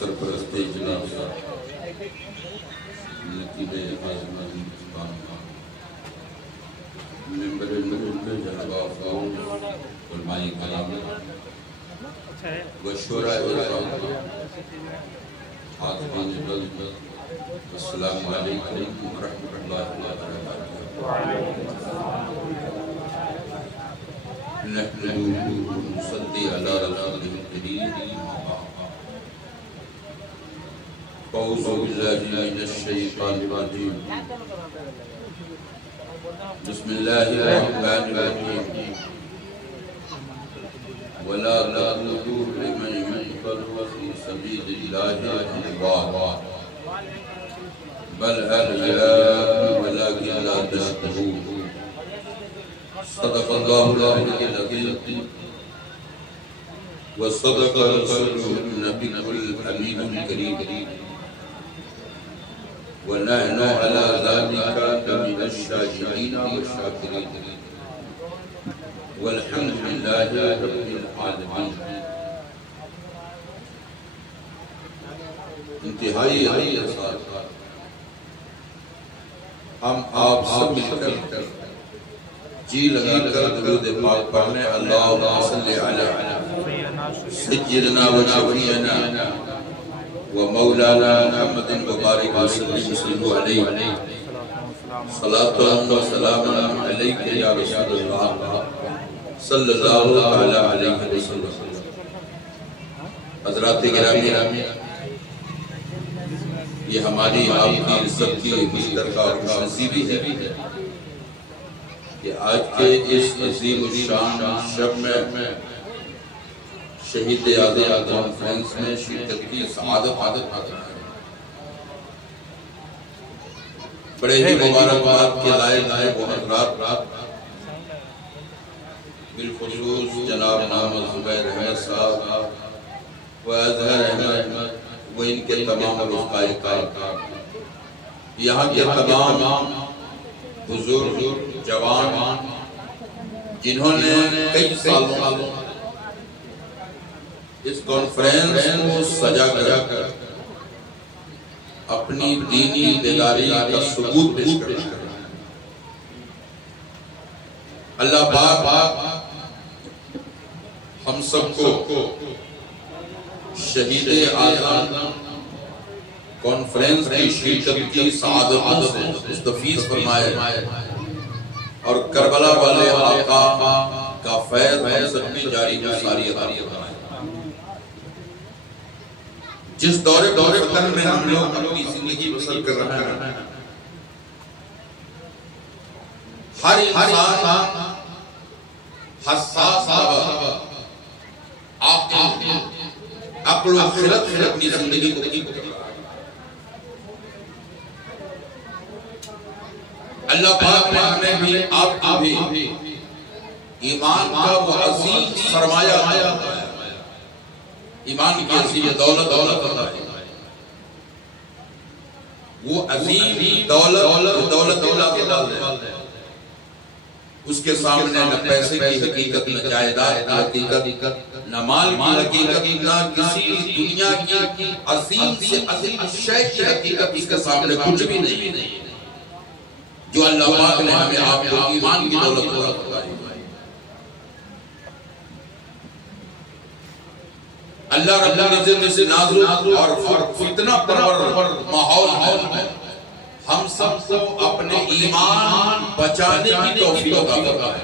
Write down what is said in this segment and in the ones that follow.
سرپرست جناب نقیب اعظم علی خان ممبر ملک جناب فاروق علماء کرام و شورا حاضرین بلد السلام علیکم ورحمۃ اللہ وبرکاتہ نحمده ونصلي على رسوله الكريم أعوذ بالله من الشيطان الرجيم بسم الله الرحمن الرحيم ولا تقولوا لمن يقتل في سبيل الله أموات بل أحياء ولكن لا تشعرون صدق الله العلي العظيم وصدق رسوله النبي الأمين الكريم ونحن على ذلك من الشاهدين والشاكرين والحمد لله رب العالمين. انتہائی احساس ہم آپ سب مل کر جی لگا کر درود پاک پڑھنے اللہم صلی علی سیدنا و شفیعنا و مولانا محمد مبارک وسلم علیہ صلاۃ و سلام علیک یا رسول اللہ صلی اللہ علیہ وسلم. حضرات گرامی، یہ ہماری آپ کی عزت کی مشترکہ خوش نصیبی ہے کہ آج کے اس عظیم الشان شب میں شہید اعظم کانفرنس میں شرکت کی سعادت حاصل ہے. بڑے ہی مبارکباد کے لائق ہیں وہ حضرات، بالخصوص جناب محمد زبیر احمد صاحب و اظہر احمد و ان کے تمام رفقائے کار، یہاں کے تمام بزرگ جوان جنہوں نے کئی سالوں اس کانفرنس کو سجا کر اپنی دینی بیداری کا ثبوت پیش کرنا. اللہ پاک ہم سب کو شہید اعظم کانفرنس کی شرکت کی سعادتوں سے مستفیض فرمائے اور کربلا والے آقا کا فیض ہم سب میں جاری ساری عطا فرمائے. جس دور فتن میں ہم لوگ اپنی زندگی بسر کر رہے ہیں، ہر انسان حساس عقل و خرد سے اپنی زندگی کو تقسیم کر رہا ہے. اللہ پاک نے ہمیں بھی آپ کو بھی ایمان کا وہ عظیم سرمایہ آیا ہے. ایمان کی عظیم دولت عطا ہے. وہ عظیم دولت اللہ ہے. اس کے سامنے نہ پیسے کی حقیقت، نہ جائیداد کی حقیقت، نہ مال کی حقیقت، نہ کسی دنیا کی عظیم سے عظیم شے کی حقیقت اس کے سامنے کچھ بھی نہیں جو اللہ پاک نے ہمیں آپ کو ایمان کی دولت عطا کی. اللہ رب العزت سے نازل اور فتنہ پرور ماحول ہے. ہم سب کو اپنے ایمان بچانے کی توفیق عطا فرمائے.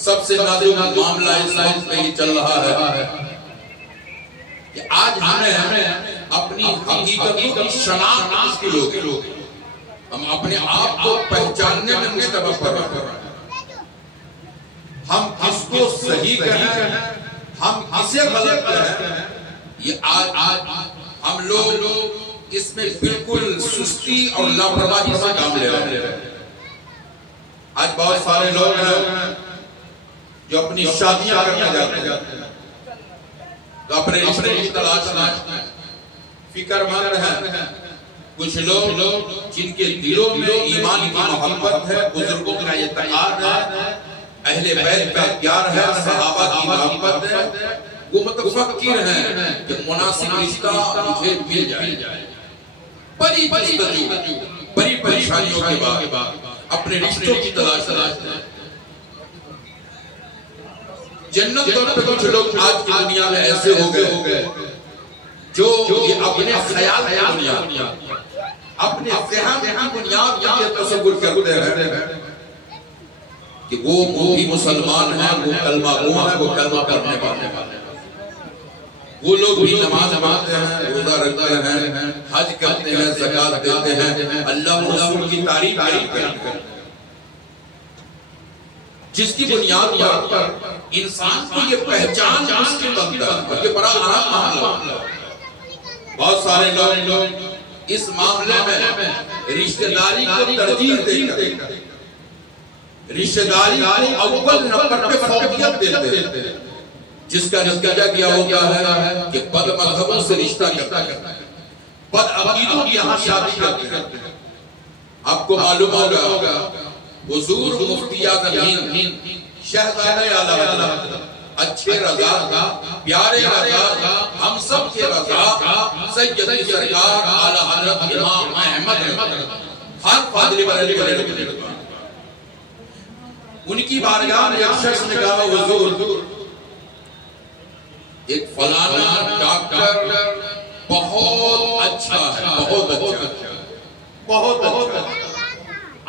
سب سے نازل معاملہ اس وقت پہ یہ چل رہا ہے کہ آج ہمیں اپنی حقیقتوں کی شناخت اس کی لوگ ہم اپنے آپ کو پہچاننے میں مشتبہ کر رہے ہیں. ہم کس کو صحیح کہیں، ہم کسے غلط کہیں، یہ آج ہم لوگ اس میں بالکل سستی اور لاپرواہی سے کام لے رہے ہیں. آج بہت سارے لوگ ہیں جو اپنی شادیاں کرنے جاتے ہیں تو اپنے رشتے کی تلاش میں فکر مند ہیں. کچھ لوگ جن کے دلوں میں ایمان کی محبت ہے، بزرگوں کا اعتقاد ہے، اہل بیت کا پیار ہے، صحابہ کی محبت ہے، وہ متفکر ہیں کہ مناسب رشتہ مجھے مل جائے. بڑی بڑی پریشانیوں کے بعد اپنے رشتوں کی تلاش کرتے ہیں. جنت طور پہ کچھ لوگ آج کی دنیا میں ایسے ہو گئے جو یہ اپنے خیال کی بنیاد، اپنے ذہن کی بنیاد پر یہ تصور کرتے ہیں کہ وہ بھی مسلمان ہیں، وہ کلمہ گو ہیں، وہ کلمہ پڑھنے والے ہیں، وہ لوگ بھی نماز پڑھتے ہیں، روزہ رکھتے ہیں، حج کرتے ہیں، زکات دیتے ہیں، اللہ و رسول کی تعریف کرتے ہیں، جس کی بنیاد پر انسان کو یہ پہچان مشکل بنتا ہے. اور یہ بڑا اہم معاملہ. بہت سارے لوگ اس معاملے میں رشتہ داری کو ترجیح دے کر رشتہ داری کو اول نمبر پہ فوقیت دیتے ہیں، جس کا نتیجہ کیا ہوتا ہے کہ بد مذہبوں سے رشتہ کرتا ہے، بد عقیدوں کی یہاں شادی کرتے ہیں. آپ کو معلوم ہوگا حضور مفتی اعظم ہند شہزادہ اعلی اچھے رضا، پیارے رضا، ہم سب کے رضا سیدی سرکار اعلی حضرت امام احمد ہر فاضل بریلوی، ان کی بارگاہ میں ایک شخص نے کہا حضور ایک فلانا ڈاکٹر بہت اچھا ہے، بہت اچھا،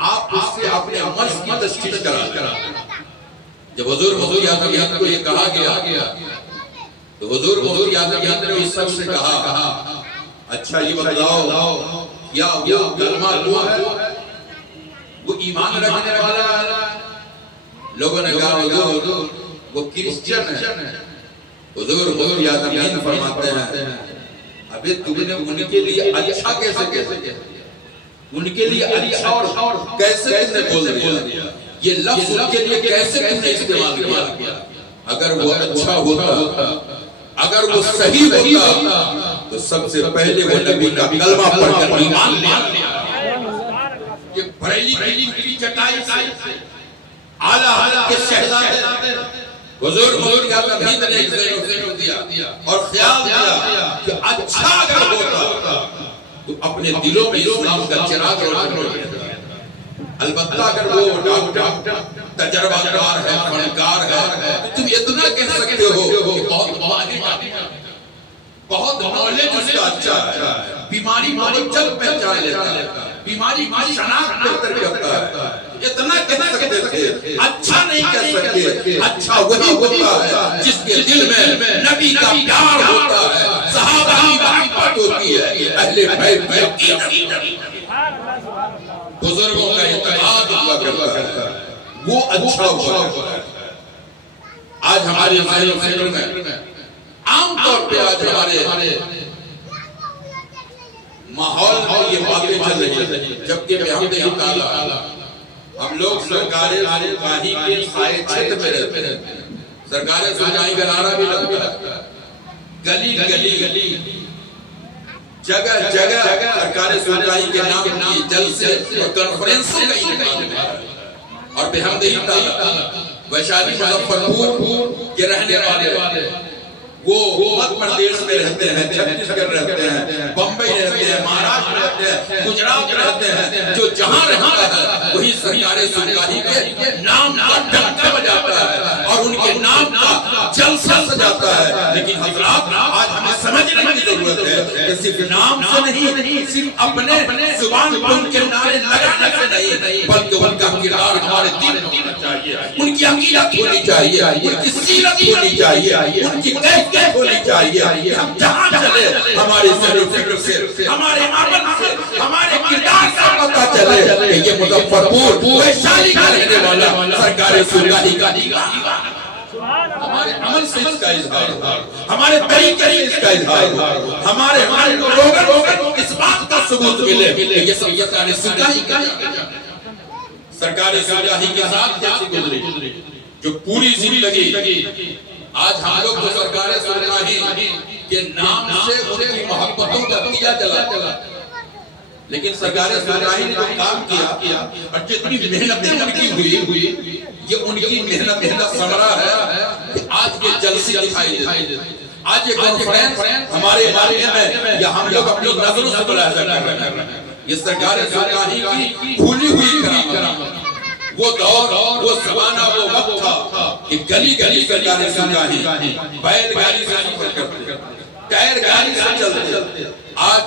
آپ اس سے اپنے مرض کی تشخیص کرا. جب حضور مفتی اعظم ہند کو یہ کہا گیا تو حضور مفتی اعظم ہند نے اس شخص سے کہا اچھا یہ بتلاؤ کیا وہ کلمہ گو ہے، وہ ایمان رکھنے والا ہے؟ لوگوں نے کہا حضور وہ کرسچن ہے. حضور مفتی اعظم ہند فرماتے ہیں ابھی تم نے ان کے لیے اچھا کیسے کہا، ان کے لیے اچھا اور کیسے تم نے بول دیا، یہ لفظ ان کے لیے کیسے تم نے استعمال کیا؟ اگر وہ اچھا ہوتا، اگر وہ صحیح ہوتا تو سب سے پہلے وہ نبی کا کلمہ پڑھ کر ایمان لیا. یہ بریلی کی چٹائی سے اعلیٰ حضرت کے شہزادے حضور مفتی اعظم ہند نے ایک ذہن دیا اور خیال دیا کہ اچھا اگر ہوتا تو اپنے دلوں میں اسلام کا چراغ روشن ہو جاتا. البتہ اگر وہ ڈاکٹر تجربہ کار ہے، فنکار ہے، تم اتنا کہہ سکتے ہو کہ بہت بہت نالج اس کا اچھا ہے، بیماری جلد پہچان لیتا ہے، بیماری کی شناخت بہتر کرتا ہے، اتنا کہہ سکتے تھے. اچھا نہیں کہہ سکتے، اچھا وہی ہوتا ہے جس کے دل میں نبی کا پیار ہوتا ہے، صحابہ کی محبت ہوتی ہے، اہل بیت کی عقیدت، بزرگوں کا اعتماد ہوا کرتا ہے، وہ اچھا ہوتا ہے. آج ہمارے ذہن میں عام طور پہ آج ہمارے ماحول میں یہ باتیں چل رہی ہیں، جبکہ بحمدہ تعالیٰ ہم لوگ سرکار سرکاہی کے سائے چھت میں رہتے ہیں. سرکار سرکاہی کا نعرہ بھی لگتا ہے، گلی گلی جگہ جگہ سرکار سرکاہی کے نام کی جلسے اور کنفرنسوں کا انعقاد ہے. اور بحمدہ تعالیٰ ویشالی مظفرپور کے رہنے والے وہ مدھیہ پردیش میں رہتے ہیں، چھتیس گڑھ رہتے ہیں، بمبئی رہتے ہیں، مہاراشٹر رہتے ہیں، گجرات رہتے ہیں، جو جہاں رہتا ہے وہی سرکار سرکاہی کے نام کا ڈنکا بجاتا ہے اور ان کے نام کا جلسہ سجاتا ہے. لیکن حضرات آج ہمیں سمجھنے کی ضرورت ہے کہ صرف نام سے نہیں، صرف اپنے زبان پر ان کے نعرے لگانے سے نہیں، بلکہ ان کا کردار ہمارے دل میں ہونا چاہیے، ان کی عقیدت ہونی چاہیے، ان کی سیرت ہونی چاہیے، ان کی ہونی چاہیے. ہم جہاں چلے ہمارے ذہن و فکر سے، ہمارے عمل سے، ہمارے کردار سے پتہ چلے کہ یہ مظفرپور ویشالی کا رہنے والا سرکار سرکاہی کا دیوانہ. ہمارے عمل سے اس کا اظہار، ہمارے طریقے سے اس کا اظہار، ہمارے لوگوں اس بات کا ثبوت ملے کہ یہ سرکار سرکاہی کا سرکار سرکاہی کے ساتھ کیسی گزری، جو پوری زندگی آج ہم لوگ تو سرکار سرکاہی کے نام سے ان کی محبتوں کا دیا جلا، لیکن سرکار سرکاری نے جو کام کیا اور جتنی محنتیں ان کی ہوئی یہ ان کی محنت کا ثمرہ ہے کہ آج یہ جلسے دکھائی دیتے ہیں، آج یہ کانفرنس ہمارے علاقے میں یا ہم لوگ اپنی نظروں سے ملاحظہ کر رہے ہیں، یہ سرکار سرکاری کی بھولی ہوئی کرامت، وہ دور وہ زمانہ وہ وقت تھا کہ گلی گلی سرکار سرکاری بیل گاڑی سے سفر کرتے، ٹائر گاڑی سے چلتے، آج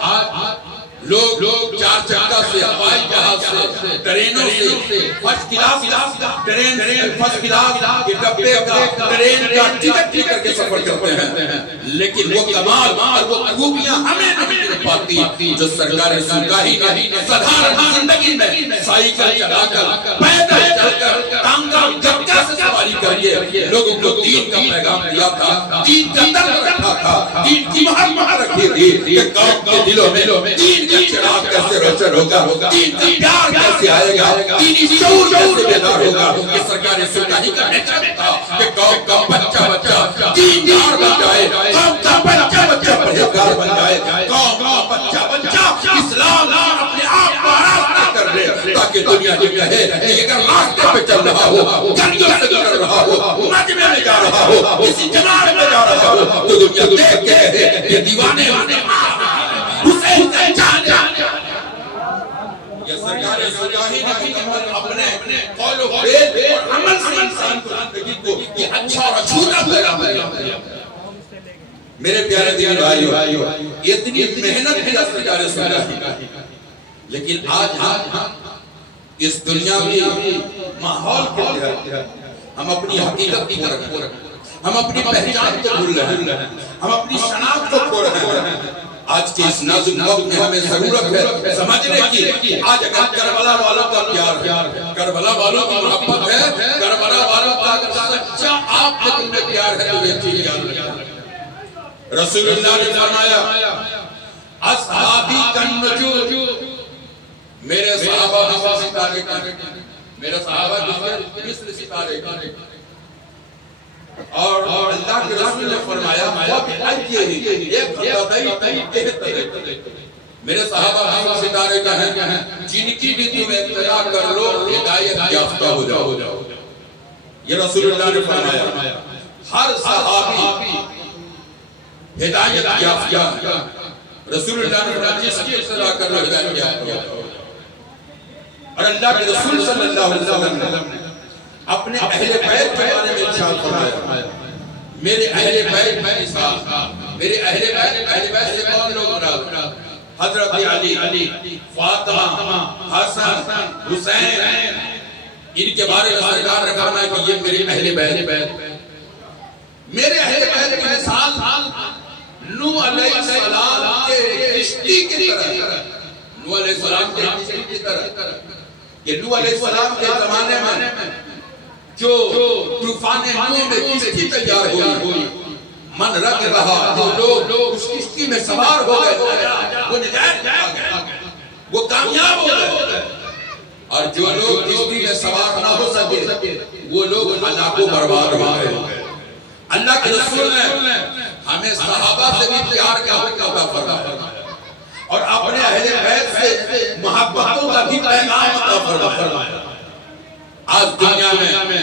لوگ چار چکا سے، ہوائی جہاز سے، ٹرینوں سے، first class train, first class کے ڈبے کا ٹرین کا ٹکٹ کر کے سفر کرتے ہیں، لیکن وہ کمال اور وہ خوبیاں ہمیں نہیں مل پاتی جو سرکار سرکاری نے سادھارن زندگی میں سائیکل چلا کر، پیدل چل کر، ٹانگا گھٹا سے سواری کریے لوگوں کو دین کا پیغام دیا تھا، دین کا درد رکھا تھا، دین کی محبت رکھی تھی کہ قوم کے دلوں میں دین چراغ کیسے روشن ہوگا، دین کا پیار کیسے آئے گا، دینی شعور کیسے بیدار ہوگا، کہ سرکار سرکاری کا نیچر تھا کہ قوم کا بچہ دیندار بن جائے، قوم کا بچہ پرہیزگار بن جائے، قوم کا بچہ اسلام اپنے آپ کو آراستہ کر لے، تاکہ دنیا یہ کہے کہ اگر راستے پہ چل رہا ہو، گلیوں سے گزر رہا ہو، مجمع میں جا رہا ہو، کسی جناب میں جا رہا ہو، تو دنیا دیکھ کے کہے یہ دیوانے حسین سے جان یہ سرکار سرکاری نے اپنے قول و فعل اور عمل سے انسان کو زندگی کو یہ اچھا اور اچھوتا پیغام دیا۔ میرے پیارے دین بھائیو، اتنی محنت ہے سرکار سرکاری کا، لیکن آج اس دنیا میں ماحول کے تحت ہم اپنی حقیقت کو رکھ رہے ہیں، ہم اپنی پہچان کو بھول رہے ہیں، ہم اپنی شناخت کو کھو رہے ہیں۔ آج کے اس نازک وقت میں ہمیں ضرورت ہے سمجھنے کی، آج اگر کربلا والوں کا پیار ہے، کربلا والوں کی محبت ہے، کربلا والوں کا اگر سچا آپ کے دل میں پیار ہے تو یہ چیز یاد رکھیں۔ رسول اللہ نے فرمایا اصحابی کالنجوم، میرے صحابہ مثل ستارے کا، میرے صحابہ مثل ستارے کا، اور اللہ کے رسول نے فرمایا میرے صحابہ مثل ستارے کا ہیں، جن کی بھی تم ابتدا کر لو ہدایت یافتہ ہو جاؤ۔ یہ رسول اللہ نے فرمایا ہر صحابی ہدایت یافتہ ہے، رسول اللہ نے فرمایا جس کی ابتدا کر لو ہدایت یافتہ ہو جاؤ۔ اور اللہ کے رسول صلی اللہ علیہ وسلم نے اپنے اہل بیت کے بارے میں ارشاد فرمایا، میرے اہل بیت میں مثال، میرے اہل بیت سے کون لوگ مراد؟ حضرت علی، فاطمہ، حسن، حسین، ان کے بارے میں سرکار نے فرمایا کہ یہ میرے اہل بیت۔ میرے اہل بیت کی مثال نوح علیہ السلام کے کشتی کی طرح، نوح علیہ السلام کے کشتی کی طرح، کہ نوح علیہ السلام کے زمانے میں جو طوفان نوح میں کشتی تیار ہوئی، من رکھ رہا جو لوگ اس کشتی میں سوار ہو گئے وہ نجات پا گئے، وہ کامیاب ہو گئے، اور جو لوگ کشتی میں سوار نہ ہو سکے وہ لوگ ہلاک و برباد ہو گئے۔ اللہ کے رسول نے ہمیں صحابہ سے بھی پیار کا حکم عطا فرمایا اور اپنے اہل بیت سے محبتوں کا بھی پیغام عطا فرمایا۔ آج دنیا میں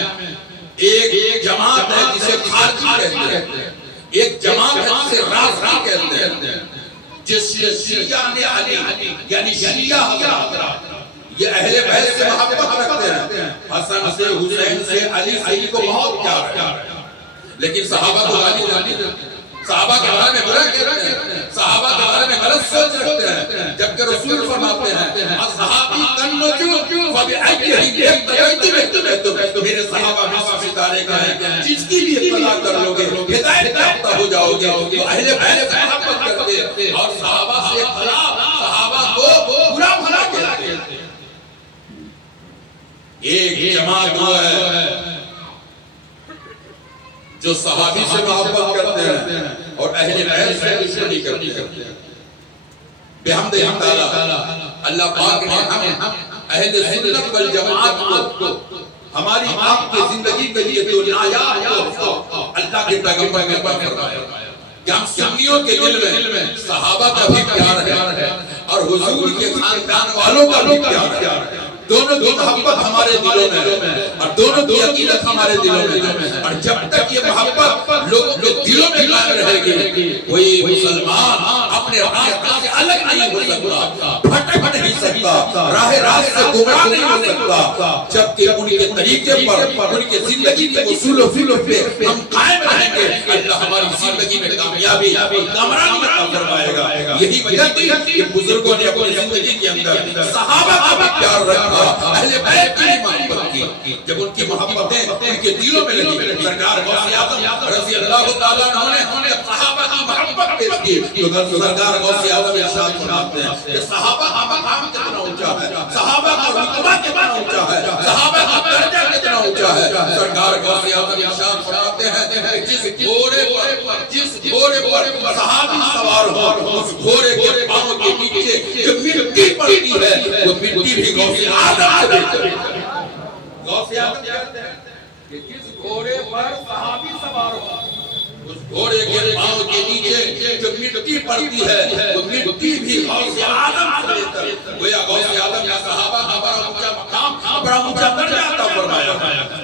ایک جماعت ہے جسے خارجی کہتے ہیں، ایک جماعت ہے جسے رافضی کہتے ہیں، جس شیعہ نے علی یعنی شیعہ حضرات یہ اہل بیت سے محبت رکھتے ہیں، حسن سے، حسین سے، علی سے کو بہت پیار ہے، لیکن صحابہ کو گالی دیتے ہیں، صحابہ کے بارے میں برا کہتے ہیں، صحابہ کے بارے میں غلط سوچ رکھتے ہیں، جبکہ رسول فرماتے ہیں اصحابی کالنجوم فبأیہم اقتدیتم، میرے صحابہ مثل ستارے کا ہیں، جس کی بھی اتباع کر لو گے ہدایت یافتہ ہو جاؤ گے۔ تو اہل بیت سے محبت کرتے اور صحابہ سے خلاف، صحابہ کو برا بھلا کہتے ہیں۔ ایک جماعت وہ ہے جو صحابی سے محبت کرتے ہیں اور اہل بیت سے دشمنی کرتے ہیں۔ بحمد تعالی اللہ پاک نے ہم اہل سنت والجماعت کو ہماری آپ کی زندگی کے لیے جو نایاب کو اللہ کے پیغمبر نے فرمایا کہ ہم سنیوں کے دل میں صحابہ کا بھی پیار ہے اور حضور کے خاندان والوں کا بھی پیار ہے. دونوں کی محبت ہمارے دلوں میں ہے اور دونوں کی عقیدت ہمارے دلوں میں ہے. اور جب تک یہ محبت لوگوں کے دلوں میں قائم رہے گی کوئی مسلمان اپنے راہ سے الگ نہیں ہو سکتا, بھٹک نہیں سکتا, راہ راست سے گمراہ نہیں ہو سکتا. جبکہ ان کے طریقے پر, ان کے زندگی کے اصول و فقہ پہ ہم قائم رہیں گے, اللہ ہماری زندگی میں کامیابی اور کامرانی عطا فرمائے گا. یہی وجہ تھی کہ بزرگوں نے اپنی زندگی کے اندر صحابہ کا بھی پیار رکھا, اہل بیت کی محبت کی. جب ان کی محبتیں ان کے دلوں میں لگی, سرکار غوث اعظم رضی اللہ تعالیٰ عنہ نے صحابہ کی محبت پیش کی تو سرکار غوث اعظم ارشاد فرماتے ہیں کہ صحابہ کا مقام کتنا اونچا ہے, صحابہ کا رتبہ کتنا اونچا ہے, صحابہ کا درجہ کتنا اونچا ہے. سرکار غوث اعظم ارشاد فرماتے ہیں کہ جس گھوڑے پر صحابی سوار ہو, اس گھوڑے کے پاؤں کے نیچے جو مٹی پڑتی ہے وہ مٹی بھی غوث اعظم سے بہتر ہے. غوث اعظم کہتے ہیں کہ جس گھوڑے پر صحابی سوار ہو, اس گھوڑے کے پاؤں کے نیچے جو مٹی پڑتی ہے وہ مٹی بھی غوث اعظم سے بہتر ہے. گویا غوث اعظم یا صحابہ کا بڑا اونچا مقام, بڑا اونچا درجہ عطا فرمایا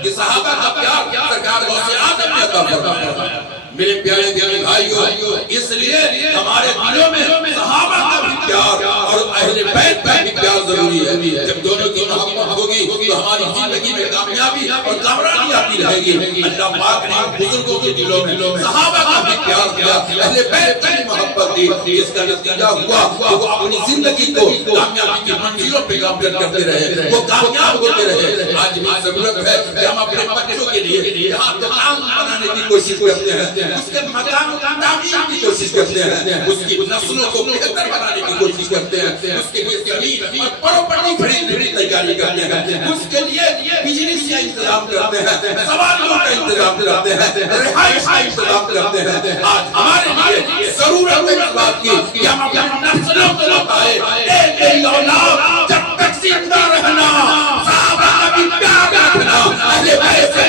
کہ صحابہ کا پیار سرکار غوث اعظم نے عطا فرمایا. میرے پیارے دینی بھائیو, اس لیے ہمارے دلوں میں صحابہ کا بھی پیار اور اہل بیت کا بھی پیار ضروری ہے. جب دونوں کی محبت ہوگی تو ہماری زندگی میں کامیابی اور کامرانی آتی رہے گی. اللہ پاک نے بزرگوں کے دلوں میں صحابہ کا بھی پیار دیا, اہل بیت کی محبت دی. اس کا نتیجہ ہوا کہ وہ اپنی زندگی کو کامیابی کی منزلوں پہ گامزن کرتے رہے, وہ کامیاب ہوتے رہے. آج بھی ضرورت ہے کہ ہم اپنے بچوں کے لیے جہاں دکان بنانے کی کوشش کرتے ہیں, اس کے مکان تعمیر کی کوشش کرتے ہیں, اس کی نسلوں کو بہتر بنانے کی کوشش کرتے ہیں, اس کے لیے زمین اور پراپرٹی خریدنے کی تیاری کرتے ہیں, اس کے لیے بجلی کا انتظام کرتے ہیں, سواریوں کا انتظام کرتے ہیں, رہائش کا انتظام کرتے ہیں. آج ہمارے لیے ضرورت ہے اس بات کی کہ ہم اپنے نسلوں کو بتائیں ایک اولاد جب تک زندہ رہنا, صحابہ کا بھی پیار رکھنا, اہل بیت سے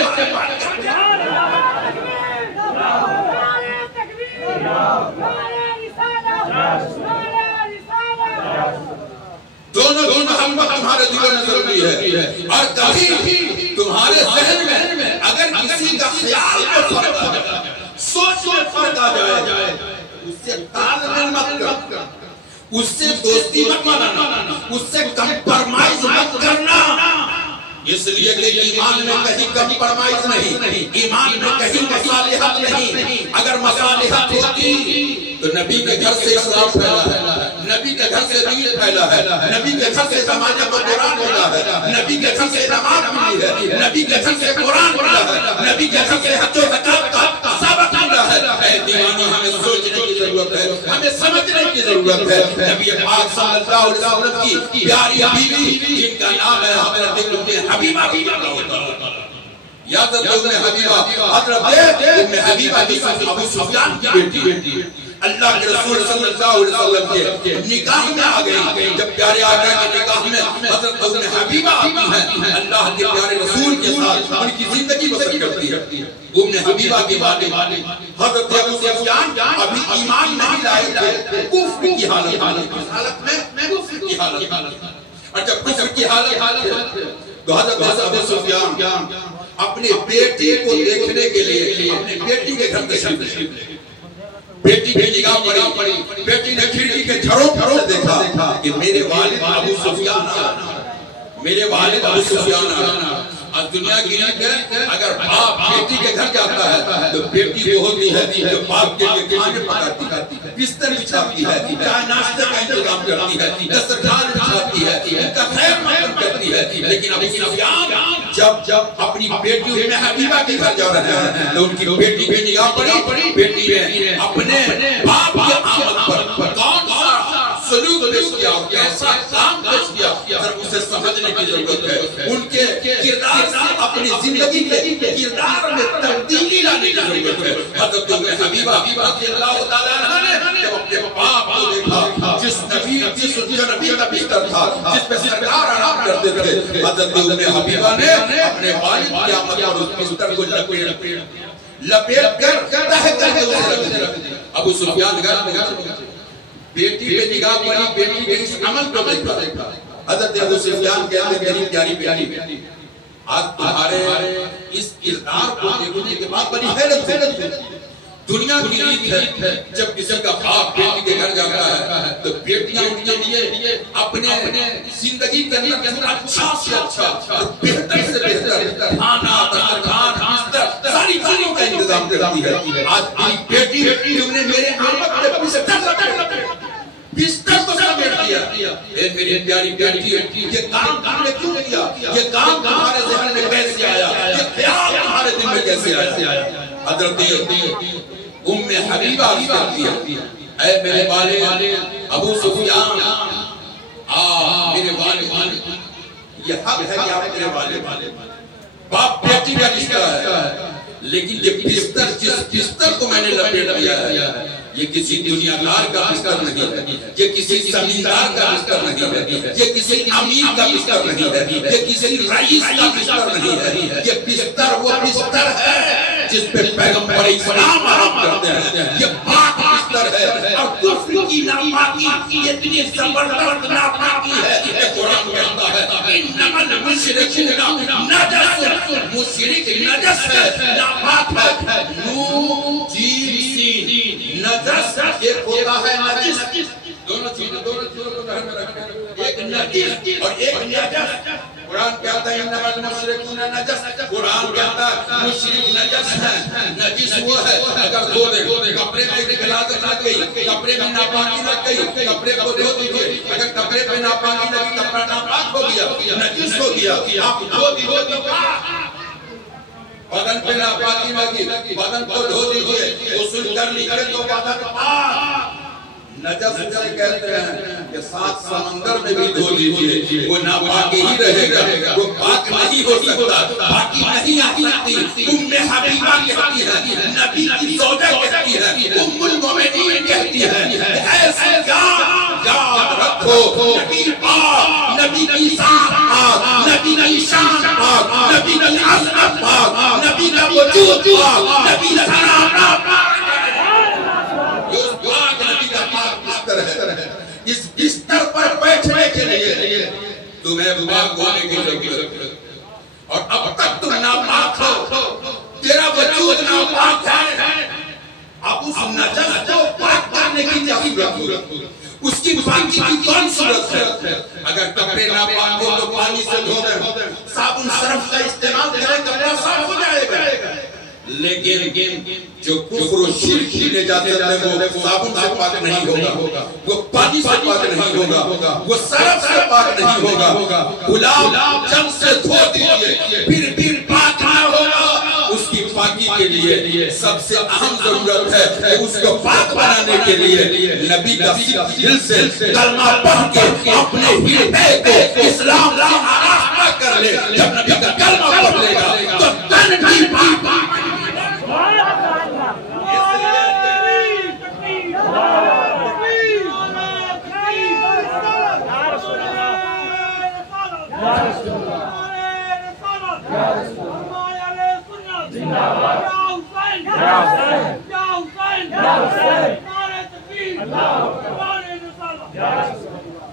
دونوں کی محبت تمہارے دلوں میں ضروری ہے. اور کبھی تمہارے ذہن میں اگر کسی کا خیال میں فرق آ جائے, سوچ میں فرق آ جائے, اس سے تعلق مت کر, اس سے دوستی مت بنانا, اس سے کمپرمائز مت کرنا. اس لیے کہ ایمان میں کہیں کمپرمائز نہیں, ایمان میں کہیں مصالحت نہیں. اگر مصالحت ہوتی تو نبی کے گھر سے اسلام پھیلا ہے, نبی کے گھر سے دین پھیلا ہے, نبی کے گھر سے سماج کو قرآن ملا ہے, نبی کے گھر سے نماز ملی ہے, نبی کے گھر سے قرآن ملا ہے, نبی کے گھر سے حج و زکات کا سبق ملا ہے. اے دیوانو, ہمیں سوچنے کی ضرورت ہے, ہمیں سمجھنے کی ضرورت ہے. نبی پاک صلی اللہ علیہ وسلم کی پیاری بیوی جن کا نام ہے حضرت حبیبہ کی یاد رکھو, حضرت حبیبہ کی ابو سفیان کی بیٹی اللہ کے رسول صلی اللہ علیہ وسلم کے نکاح میں آ گئی. جب پیارے آقا کے نکاح میں حضرت حبیبہ آتی ہیں, اللہ کے پیارے رسول کے ساتھ ان کی زندگی بسر کرتی ہے. حبیبہ کی والد حضرت ابو سفیان ابھی ایمان نہیں لائے تھے, کفر کی حالت میں, اور جب کفر کی حالت تو حضرت ابو سفیان اپنے بیٹی کو دیکھنے کے لیے اپنے بیٹی کے گھر تشریف لے. بیٹی کی نگاہ پڑی, بیٹی نے کھڑکی کے جھروں سے دیکھا کہ میرے والد ابو سفیان آنا. آج دنیا کی ریت ہے, اگر باپ بیٹی کے گھر جاتا ہے تو بیٹی وہ ہوتی ہے جو باپ کے لیے کھانے پکاتی ہے, بستر بچھاتی ہے, چائے ناشتے کا انتظام کرتی ہے, دسترخوان بچھاتی ہے, ان کا خیر مقدم کرتی ہے. لیکن ابو سفیان جب اپنی بیٹی میں حبیبہ کے گھر جا رہے ہیں تو ان کی بیٹی کی نگاہ پڑی, بیٹی نے اپنے باپ کی آمد پر کون سا سلوک پیش کیا, کیسا کام پیش کیا, صرف اسے سمجھنے کی ضرورت ہے. ان کے کردار سے اپنی زندگی کے کردار میں تبدیلی لانے کی ضرورت ہے. حضرت حبیبہ رضی اللہ تعالیٰ عنہ نے جب اپنے باپ کو دیکھا, جس نبی کا بستر تھا, جس پہ سرکار آرام کرتے تھے, حضرت حبیبہ نے اپنے والد کی آمد پر اس بستر کو لپیٹ کر تہ کر کے اسے رکھ دیا. ابو سفیان گھر میں بیٹی پہ نگاہ پڑی، بیٹی کے اس عمل کو دیکھا. حضرت ابو سفیان کہتے ہیں میری پیاری بیٹی آج تمہارے اس کردار کو دیکھنے کے بعد بڑی حیرت ہوتی. دنیا کی ریت ہے جب کسی کا باپ بیٹی کے گھر جاتا ہے تو بیٹیاں ان کے لیے اپنے زندگی کا اچھا سے اچھا اور بہتر سے بہتر کھانا دسترخوان بستر ساری چیزوں کا انتظام کرتی ہے. آج میری بیٹی تم نے میرے آمد میں بستر کو سمیٹ دیا. اے میری پیاری بیٹی یہ کام تم نے کیوں کیا؟ یہ کام تمہارے ذہن میں کیسے آیا؟ یہ خیال تمہارے دل میں کیسے آیا؟ حضرت ام حبیبہ عرض کرتی ہے اے میرے والد ابو سفیان میرے والد یہ حق ہے کہ آپ میرے والد باپ بیٹی کا رشتہ ہے لیکن یہ بستر جس بستر کو میں نے لپیٹ لیا ہے یہ کسی دنیا دار کا بستر نہیں ہے، یہ کسی زمیندار کا بستر نہیں ہے، یہ کسی امیر کا بستر نہیں ہے، یہ کسی رئیس کا بستر نہیں ہے. یہ بستر وہ بستر ہے جس پہ پیغمبر اسلام آرام کرتے ہیں. یہ پاک بستر ہے اور کفر کی ناپاکی یہ اتنی زبردست ناپاکی ہے کہ قرآن کہتا ہے انما المشرکون نجس. مشرک نجس ہے، ناپاک ہے. نون جیم سین نجس ایک ہوتا ہے نجس. دونوں چیزوں کو ذہن میں رکھیں، ایک نجس اور ایک نجس. قرآن کہتا ہے انما المشرکون نجس. قرآن کہتا ہے مشرک نجس ہے. نجس وہ ہے اگر دھو دے کپڑے میں غلاظت لگ گئی، کپڑے میں ناپاکی لگ گئی، کپڑے کو دھو دیجئے. اگر کپڑے میں ناپاکی لگی کپڑا ناپاک ہو گیا، نجس ہو گیا. آپ دھو دیجئے بدن پہ ناپاکی لگی بدن کو دھو دیجئے، غسل کر لیجئے تو بدن پاک. نجس اسے کہتے ہیں کہ سات سمندر میں بھی دھو لیجئے وہ ناپاکی ہی رہے گا، وہ پاک نہیں ہو سکتا، پاکی نہیں آ سکتی. ام حبیبہ کہتی ہے، نبی کی زوجہ کہتی ہے، ام المومنین کہتی ہے ایسے یاد رکھو نبی پاک، نبی کی ذات پاک، نبی کی شان پاک، نبی کی عظمت پاک، نبی کا وجود پاک، نبی کا سرا پاک. اس بستر پر بیٹھنے کے لیے تمہیں پاک ہونے کی ضرورت. اور اب تک تم ناپاک ہو، تیرا وجود ناپاک ہے. اب اس نجس کو پاک کرنے کی ضرورت. اس کی پاکی کی کون صورت ہے؟ اگر کپڑے ناپاک ہو تو پانی سے دھو دیں، صابن صرف کا استعمال کریں کپڑا صاف ہو جائے گا. لیکن جو کفر و شرک کی نجاست ہے وہ صابن سے پاک نہیں ہوگا، وہ پانی سے پاک نہیں ہوگا، وہ صرف سے پاک نہیں ہوگا. گلاب جب سے دھو دیجئے پھر پاک نہ ہوگا. اس کی پاکی کے لیے سب سے اہم ضرورت ہے کہ اس کو پاک بنانے کے لیے نبی کا دل سے کلمہ پڑھ کے اپنے ہردے کو اسلام سے آراستہ کر لے. جب نبی کا کلمہ پڑھ لے گا تو تن بھی پاک.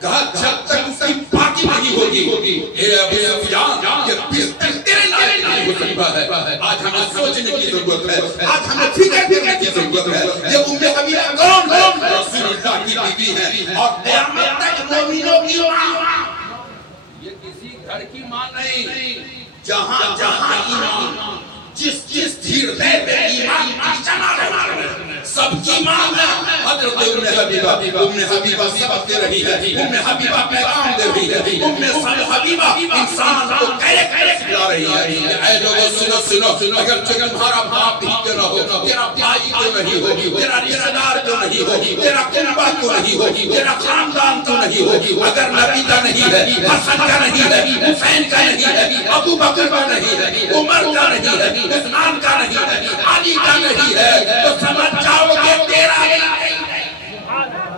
کہا جب تک اس کی پاکی نہیں ہوگی اے ابو سفیان یہ بستر تیرے لائق نہیں ہو سکتا ہے. آج ہمیں سوچنے کی ضرورت ہے، آج ہمیں فکر کرنے کی ضرورت ہے. یہ ام حبیبہ کون ہے؟ رسول اللہ کی بیوی ہے اور قیامت تک مومنوں کی ماں. یہ کسی گھر کی ماں نہیں، جہاں جہاں ایمان جس دھیرے پہ ایمان کی جماعت سب کی ماں ہے. حضرت ام حبیبہ سبق دے رہی ہے، ام حبیبہ پیغام دے رہی ہے، ام حبیبہ انسان کو کہے کھلا رہی ہے. اے لوگوں سنو، اگر تمہارا باپ بھی کیوں نہ ہو، تیرا بھائی کیوں نہیں ہو، تیرا رشتہ دار کیوں نہیں ہو، تیرا کنبہ کیوں نہیں ہو، تیرا خاندان کیوں نہیں ہو، اگر نبی کا نہیں ہے، حسن کا نہیں ہے، حسین کا نہیں ہے، ابو بکر کا نہیں ہے، عمر کا نہیں ہے، عثمان کا نہیں ہے، علی کا نہیں ہے، تو سمجھ جاؤ کہ تیرا بھی نہیں ہے.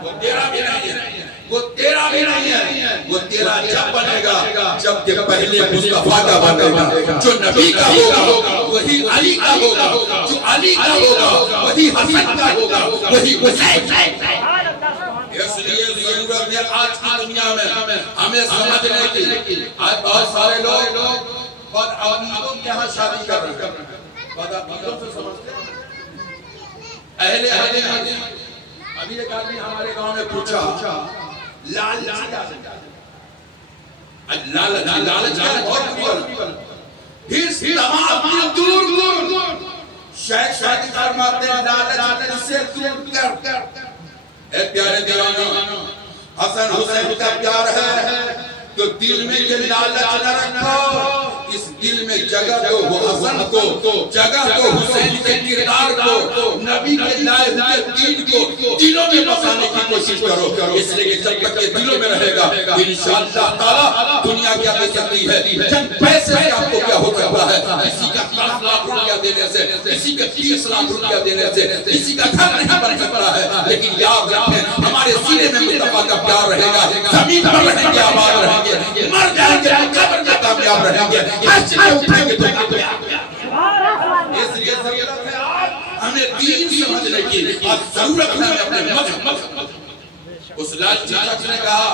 وہ تیرا بھی نہیں ہے، وہ تیرا بھی نہیں ہے. وہ تیرا جب بنے گا جب کہ پہلے مصطفیٰ کا بنے گا. جو نبی کا ہوگا وہی علی کا ہوگا، جو علی کا ہوگا وہی حسن کا ہوگا، وہی حسین. اس لیے ضرورت ہے آج کی دنیا میں ہمیں سمجھنے کی. آج بہت سارے لوگ بد عقیدوں کے ہاں شادی کر رہے ہیں. بد عقیدوں سے سمجھتے ہیں اہل حدیث. ابھی ایک آدمی ہمارے گاؤں میں پوچھا لالچ تمام دور شیخ شادی فرماتے ہیں لالچ سے دور کر. اے پیارے دیوانوں حسن حسین کا پیار ہے تو دل میں یہ لالچ نہ رکھو. اس دل میں جگہ دو حسن کو, جگہ دو حسین کے کردار کو, نبی کے لائے ہوئے دین کو دلوں میں بسانے کی کوشش کرو. اس لیے کہ جب تک یہ دلوں میں رہے گا انشاءاللہ تعالیٰ دنیا کیا دے سکتی ہے. چند پیسے سے آپ کو کیا ہو سکتا ہے. کسی کا 10 لاکھ روپیہ دینے سے, کسی کا 30 لاکھ روپیہ دینے سے کسی کا گھر نہیں بن سکتا ہے. لیکن یاد رکھیں ہمارے سینے میں مصطفیٰ کا پیار رہے گا. زمین پر رہیں گے آباد رہیں گے, مر جائیں گے قبر میں کامیاب رہیں گے. اس لیے ضرورت ہے ہمیں دین سمجھنے کی. ضرورت ہے اپنے مذہب. اس لالچی شخص نے کہا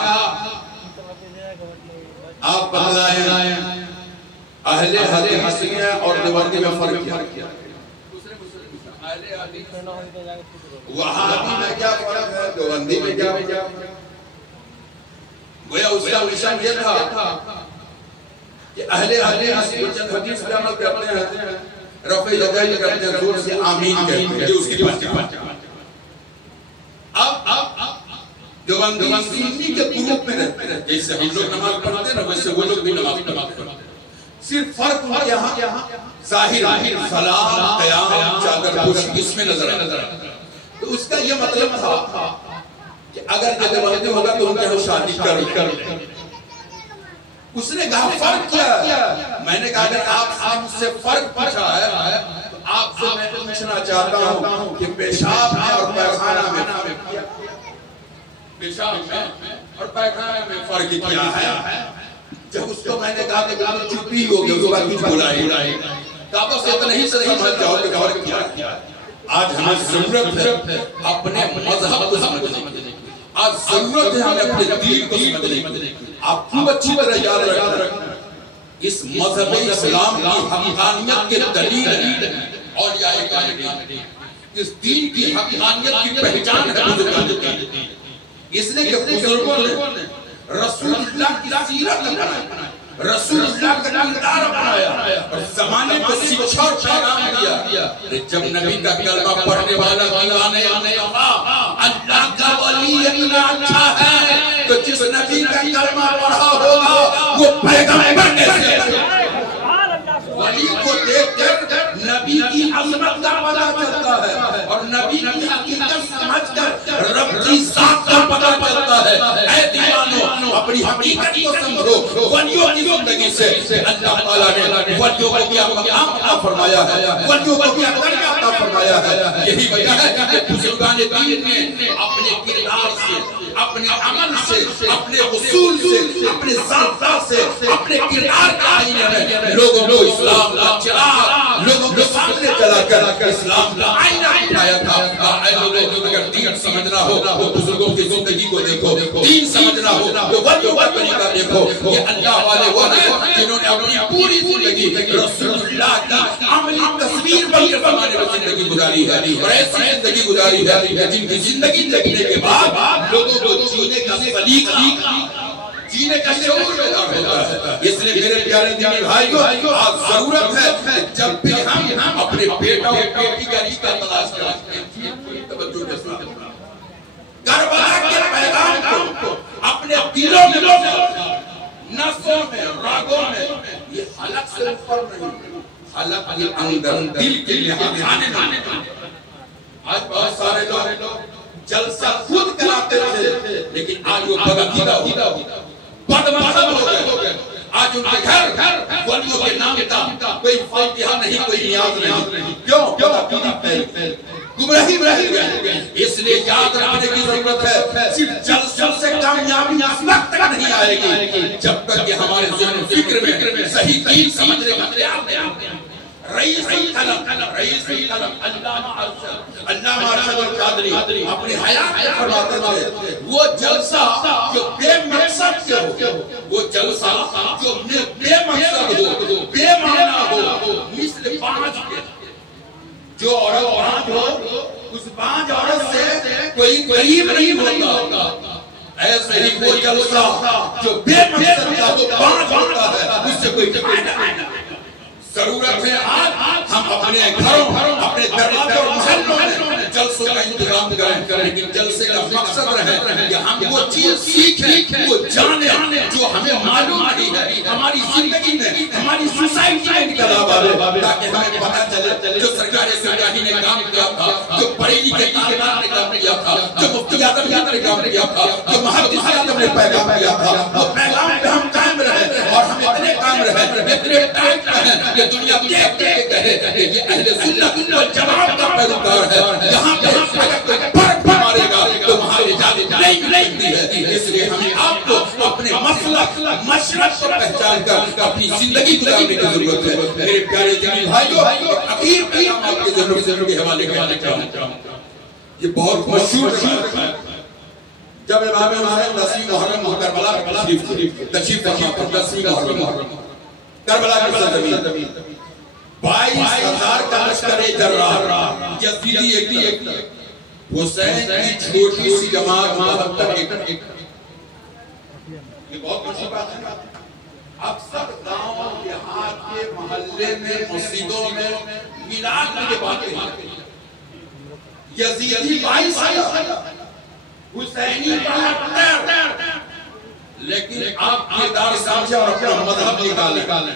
آپ بتلائیں اہل حدیث اور دیوبندی میں فرق کیا. وہابی میں کیا فرق ہے, دیوبندی میں کیا فرق ہے. گویا اس کا مشن یہ تھا کہ اہل حدیث پہ عمل کرتے ہیں, رفع یدین کرتے ہیں, زور سے آمین کہتے ہیں. یہ اس کی پہچان. اب دیوبندی سنی کے گروپ میں رہتے ہیں. جیسے ہم لوگ نماز پڑھتے ہیں ویسے وہ لوگ بھی نماز پڑھتے ہیں. صرف فرق ہے یہاں ظاہر سلام قیام چادر پوشی اس میں نظر آتا ہے. تو اس کا یہ مطلب تھا کہ اگر دیوبندی ہوگا تو ان کے شادی کر. اس نے کہا فرق کیا. میں نے کہا اگر آپ مجھ سے فرق پوچھا ہے تو آپ سے میں پوچھنا چاہتا ہوں کہ پیشاب میں اور پیخانہ میں پیشاب میں اور پیخانہ میں فرق کیا ہے. جب اس کو میں نے کہا کہ وہ چپی ہو گئی, اس بات کچھ بلائی کہا بس اتنا ہی سے نہیں سمجھ جاؤ کہ فرق کیا ہے. آج ہمیں ضرورت ہے اپنے مذہب کو سمجھنے کی. آج ضرورت ہے ہمیں اپنے دین کو سمجھنے کی. آپ خوب اچھی طرح یاد رکھنا اس مذہب اسلام کی حقانیت کے دلیل اولیاء کرام, اس دین کی حقانیت کی پہچان ہے بزرگان کی. اس لیے کہ بزرگوں نے رسول اللہ کی سیرت اپنائی, رسول اللہ کا کردار اپنایا اور زمانے کو سکھا اور پیغام دیا. جب نبی کا کلمہ پڑھنے والا دیوانے اللہ کا ولی اتنا اچھا ہے تو جس نبی کا کلمہ پڑھا ہوگا وہ پیغمبر کیسے ہے. ولی کو دیکھ کر نبی کی عظمت کا پتہ چلتا ہے اور نبی کی حقیقت سمجھ کر رب کی ذات کا پتہ چلتا ہے. اے دیوانوں اپنی حقیقت کو سمجھو. ولیوں کی زندگی سے اللہ تعالیٰ نے ولیوں کو کیا مقام عطا فرمایا ہے, ولیوں کو کیا درجہ عطا فرمایا ہے. یہی وجہ ہے کہ بزرگان دین نے اپنے کردار سے, اپنے عمل سے, اپنے اصول سے, اپنے ذات سے, اپنے کردار کا آئینہ میں لوگوں کو اسلام کا چراغ لوگوں کے سامنے چلا کر اسلام کا آئینہ اٹھایا تھا. اے لوگوں اگر دین سمجھنا ہو تو بزرگوں کی زندگی کو دیکھو, دین سمجھنا ہو تو ولیوں کا طریقہ دیکھو. یہ اللہ والے وہ ہیں جنہوں نے اپنی پوری زندگی رسول اللہ کی عملی تصویر بن کر زمانے میں زندگی گزاری ہے اور ایسی زندگی گزاری ہے جن کی زندگی دیکھنے کے بعد لوگوں کو جینے کا سلیقہ, جینے کا شعور پیدا ہوتا ہے. اس لیے میرے پیارے دینی بھائیوں آج ضرورت ہے جب بھی ہم اپنے بیٹا اور بیٹی کا رشتہ تلاش کرتے ہیں توجہ کے ساتھ کربلا کے پیغام کو اپنے دلوں میں, نفسوں میں, راگوں میں, یہ حلق سے اوپر نہیں, حلق کے اندر دل کے لحاظ آنے. آج بہت سارے لوگ جلسہ خود کراتے تھے لیکن آج وہ بدعقیدہ ہو, بد مذہب ہو گئے. آج ان کے گھر ولیوں کے نام کا کوئی فاتحہ نہیں, کوئی نیاز نہیں. کیوں؟ بدعقیدہ پھیل گمراہی رہ گئے. اس لیے یاد رکھنے کی ضرورت ہے صرف جلسوں سے کامیابی اس وقت تک نہیں آئے گی جب تک کہ ہمارے ذہن و فکر میں صحیح دین سمجھنے کا خیال نہیں. رئیس القلم علامہ ارشد القادری اپنی حیات میں فرماتے تھے وہ جلسہ جو بے مقصد ہو، وہ جلسہ جو بے مقصد ہو، بے معنی ہو، مثل پانچ کے جو عورت پانچ ہو، اس پانچ عورت سے کوئی قریب نہیں ہوتا، ایسے ہی وہ جلسہ جو بے مقصد کا تو پانچ ہوتا ہے اس سے کوئی فائدہ نہیں۔ ضرورت ہے آج ہم اپنے گھروں، اپنے دروازوں، محلوں میں جلسوں کا انتظام کریں، لیکن جلسے کا مقصد رہے کہ ہم وہ چیز سیکھیں، وہ جانیں جو ہمیں معلوم نہیں ہے، ہماری زندگی میں، ہماری سوسائٹی میں انقلاب آئے، تاکہ ہمیں پتہ چلے جو سرکار سرکاری نے کام کیا تھا، جو بڑی لکھے نے کام کیا تھا، جو مفتی اعظم نے کام کیا تھا، جو محدث اعظم نے پیغام کیا تھا، وہ پیغام پہ ہم قائم رہے اور ہم اتنے قائم رہے، اتنے ٹائٹ رہے کہ دنیا دیکھ کے کہے کہ یہ اہل سنت والجماعت کا پیروکار ہے، یہاں پہ اگر کوئی فرق مارے گا تو وہاں اجازت نہیں ملتی ہے۔ اس لیے ہمیں آپ کو اپنے مسلک مشرق کو پہچان کر اپنی زندگی گزارنے کی ضرورت ہے۔ میرے پیارے دینی بھائیوں، اخیر پیغام آپ کے ضرور کے حوالے کرنا چاہوں، یہ بہت مشہور ہے۔ جب امام حسین 10 محرم کربلا تشریف فرما پر 10 محرم کربلا کی سرزمین 22,000 کا لشکر جرار یزیدی ایک حسین کی چھوٹی سی جماعت مذہب تک ایک، یہ بہت مشہور بات ہے۔ اکثر گاؤں دیہات کے محلے میں مسجدوں میں میلاد کی باتیں ہیں، یزیدی 22 حسینی 72، لیکن آپ کردار سمجھے اور اپنا مذہب نکالیں۔